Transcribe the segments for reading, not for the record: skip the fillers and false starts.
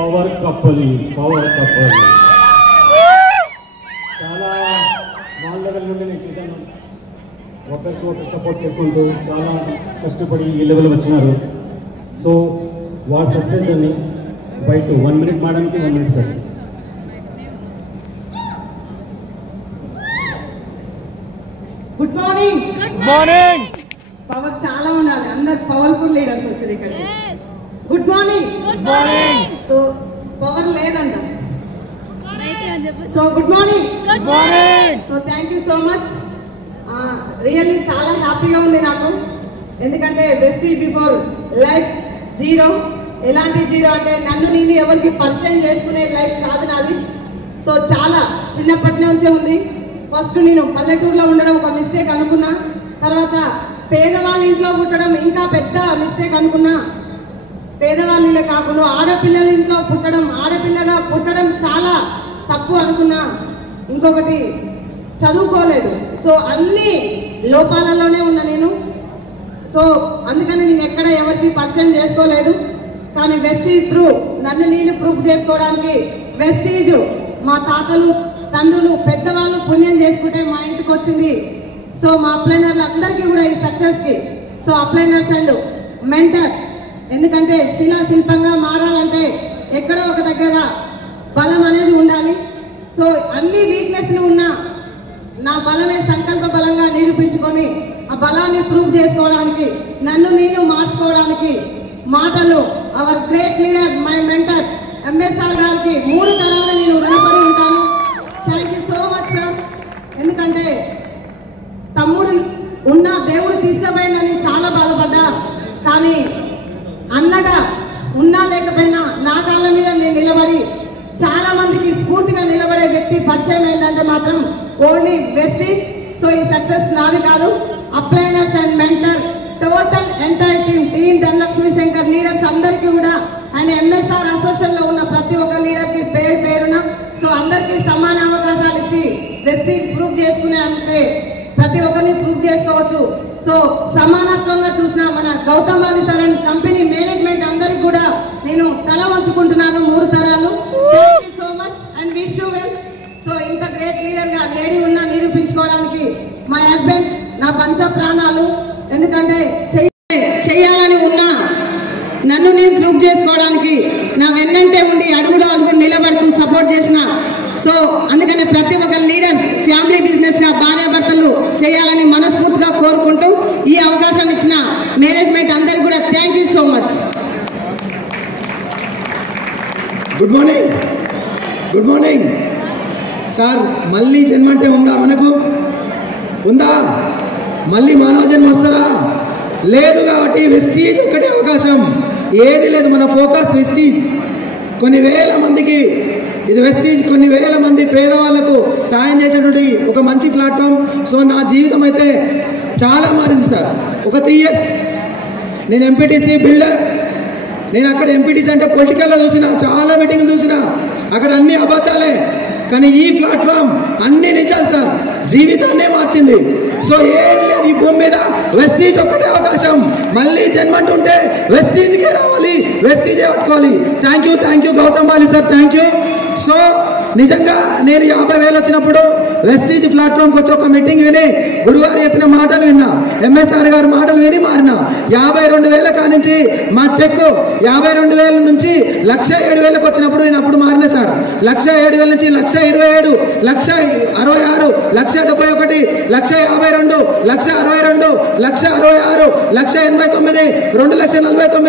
Power couple చాలా mall level నుండి నేను చూశాను. ఒకరికి ఒకరు సపోర్ట్ చేసుకుంటూ చాలా కష్టపడి ఈ లెవెల్ వచ్చినారు. సో వాట్ సక్సెస్ అని బయట 1 minute మాడడానికి 1 minute sir. Good morning. Good morning. Power చాలా ఉండాలి. అందరు పవర్ఫుల్ లీడర్స్ వచ్చారు ఇక్కడ. Good morning. Good morning. So power లేదంట. So good morning. Good morning. So thank you so much. Really చాలా హ్యాపీగా ఉంది నాకు. ఎందుకంటే వెస్టీజ్ బిఫోర్ లైఫ్ జీరో. ఎలాంటి జీరో అంటే నన్ను నేను ఎవరికి పరిచయం చేసుకునే లైఫ్ కాదు నాది. సో చాలా చిన్నప్పటి నుంచే ఉంది. ఫస్ట్ నేను పల్లెటూరులో ఉండడం ఒక మిస్టేక్ అనుకున్నా. తర్వాత పేదవాళ్ళ ఇంట్లో పుట్టడం ఇంకా పెద్ద మిస్టేక్ అనుకున్నా. పేదవాళ్ళే కాకుండా ఆడపిల్లల ఇంట్లో ఆడపిల్లగా పుట్టడం చాలా తప్పు అనుకున్నా. ఇంకొకటి చదువుకోలేదు. సో అన్ని లోపాలలోనే ఉన్నా నేను. సో అందుకని నేను ఎక్కడ ఎవరికి పరిచయం చేసుకోలేదు. కానీ వెస్టీజ్ త్రూ నన్ను నేను ప్రూఫ్ చేసుకోవడానికి వెస్టీజ్ మా తాతలు తండ్రులు పెద్దవాళ్ళు పుణ్యం చేసుకుంటే మా ఇంటికి వచ్చింది. సో మా అప్లైనర్లు అందరికీ కూడా ఈ సక్సెస్కి సో అప్లైనర్స్ అండ్ మెంటర్. ఎందుకంటే శిలాశిల్పంగా మారాలంటే ఎక్కడో ఒక దగ్గర బలం అనేది ఉండాలి. సో అన్ని వీక్నెస్లు ఉన్నా నా బలమే సంకల్ప బలంగా నిరూపించుకొని ఆ బలాన్ని ప్రూవ్ చేసుకోవడానికి నన్ను నేను మార్చుకోవడానికి మాటలు hour great leader my mentor MSR గారికి 3 తరాలు నేను రుణపడి ఉంటాను. Thank you so much sir. ఎందుకంటే తమ్ముడు ఉన్న దేవుడు తీసుకుపోయిందని చాలా బాధపడ్డా. కానీ అన్నగా ఉన్నా లేకపోయినా నా కాళ్ళ మీద నేను నిలబడి చాలా మందికి స్ఫూర్తిగా నిలబడే వ్యక్తి పరిచయం ఏంటంటే మాత్రం ఓన్లీ వెస్టీజ్. సో ఈ సక్సెస్ నాది కాదు. Upliners and mentor total entire team Dhanalakshmi Shankar leaders అందరికీ కూడా అండ్ ఎంఎస్ఆర్ అసోసియేషన్ లో ఉన్న ప్రతి ఒక్క లీడర్ కి పేరున సో అందరికీ సమాన అవకాశాలు ఇచ్చి వెస్టీజ్ ప్రూవ్ చేసుకునే అంటే ప్రతి ఒక్కరిని ప్రూవ్ చేసుకోవచ్చు. సో సమానత్వంగా చూసిన మన Gautam Bali sir and company management అందరికి కూడా నేను తల వంచుకుంటున్నాను 3 తరాలు. Thank you so much and wish you well. So ఇంత గ్రేట్ లీడర్ గా లేడీ ఉన్నా నిరూపించుకోవడానికి మా హస్బెండ్ నా పంచ ప్రాణాలు. ఎందుకంటే చెయ్యాలని ఉన్నా నన్ను నేను ప్రూవ్ చేసుకోవడానికి నా వెన్నంటే ఉండి అడుగుడు నిలబడుతూ సపోర్ట్ చేసిన. సో అందుకని ప్రతి ఒక్క లీడర్స్ ఫ్యామిలీ బిజినెస్ గా భార్యాభర్తలు చేయాలని మనస్ఫూర్తిగా కోరుకుంటూ ఈ అవకాశాన్ని ఇచ్చిన మేనేజ్మెంట్ అందరికీ కూడా thank you so much. Good morning. Good morning sir. మళ్ళీ జన్మ అంటే ఉందా? మనకు ఉందా? మళ్ళీ మానవ జన్మ వస్తుందా? లేదు. కాబట్టి వెస్టీజ్ ఒకటే అవకాశం, ఏది లేదు. మన ఫోకస్ వెస్టీజ్. కొన్ని వేల మందికి ఇది వెస్టీజ్ కొన్ని వేల మంది పేదవాళ్లకు సాయం చేసేటువంటి ఒక మంచి ప్లాట్ఫామ్. సో నా జీవితం అయితే చాలా మారింది సార్. ఒక 3 years నేను ఎంపీటీసీ బిల్డర్. నేను అక్కడ ఎంపీటీసీ అంటే పొలిటికల్లో చూసిన చాలా మీటింగ్లు చూసిన, అక్కడ అన్ని అబద్ధాలే. కానీ ఈ ప్లాట్ఫామ్ అన్ని నిజాలు సార్. జీవితాన్నే మార్చింది. సో ఏం లేదు ఈ భూమి మీద. వెస్టీజ్ ఒక్కటే అవకాశం. మళ్ళీ జన్మంటుంటే వెస్టీజ్కే రావాలి, వెస్టీజే పట్టుకోవాలి. Thank you Gautam Bali sir. Thank you. So నిజంగా నేను 50,000 వచ్చినప్పుడు వెస్టీజ్ ప్లాట్ఫామ్కి వచ్చి ఒక మీటింగ్ విని గురుగారు చెప్పిన మాటలు విన్నా, ఎంఎస్ఆర్ గారి మాటలు విని మారిన. 52,000 కానించి మా చెక్ 52,000 నుంచి 1,07,000 వచ్చినప్పుడు నేను అప్పుడు మారిన సార్. 1,07,000 నుంచి 1,27,000, 1,66,000, 1,71, 1,52, 1,62, 1,66,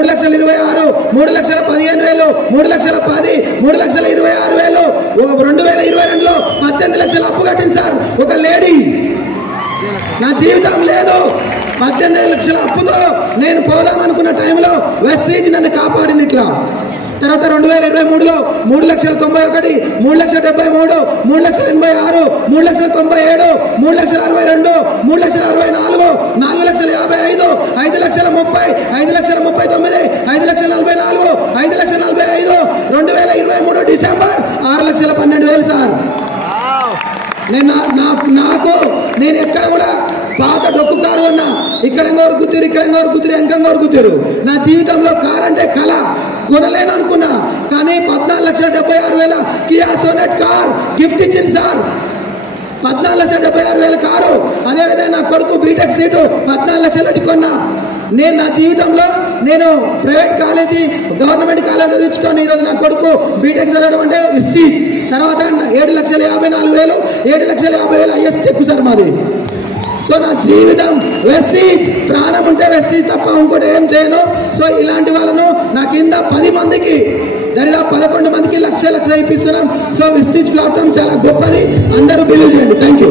1,89, 2,49, 3,26,000, 3,15,000, 3,10,000, 3,26,000, 2022లో 18 లక్షల అప్పు కట్టింది సార్ ఒక లేడీ. నా జీవితం లేదు. 18 లక్షల అప్పుతో నేను పోదామనుకున్న టైంలో వెస్టీజ్ నన్ను కాపాడింది ఇట్లా. తర్వాత 2023లో 3,91,000, 3,73, 3,86, 3,97, 3,62, 3,64, 4,55, 5,30,000, 5,30,39, 5,44, 5,45, 2023 డిసెంబర్ 6,12,000 సార్. నేను ఎక్కడ కూడా పాత డొక్కు కారు ఉన్నా ఇక్కడ ఇంకొకరు గుర్తురు, ఇక్కడ ఇంకొకరు గుర్తురు, ఇంకొకరు గుర్తురు. నా జీవితంలో కారు అంటే కళ. కొనలేను అనుకున్నా, కానీ 14,76,000 కియా సోనెట్ కార్ గిఫ్ట్ ఇచ్చింది సార్. 14,76,000 కారు. అదేవిధంగా నా కొడుకు బీటెక్ సీటు 14 లక్షలకి కొన్నా. నేను నా జీవితంలో నేను ప్రైవేట్ కాలేజీ గవర్నమెంట్ కాలేజీ తెచ్చుకొని ఈరోజు నా కొడుకు బీటెక్ చదవడం అంటే విస్టీజ్. తర్వాత 7,54,000 7,50,000 హైయెస్ట్ చెక్కు సార్ మాది. సో నా జీవితం వెస్టీజ్, ప్రాణం ఉంటే వెస్టీజ్ తప్ప ఇంకోటి ఏం చేయను. సో ఇలాంటి వాళ్ళను నా కింద 10 మందికి దరిదాపు 11 మందికి లక్ష ఇప్పిస్తున్నాం. సో వెస్టీజ్ ప్లాట్ఫామ్ చాలా గొప్పది, అందరూ బిలీవ్ చేయండి. Thank you.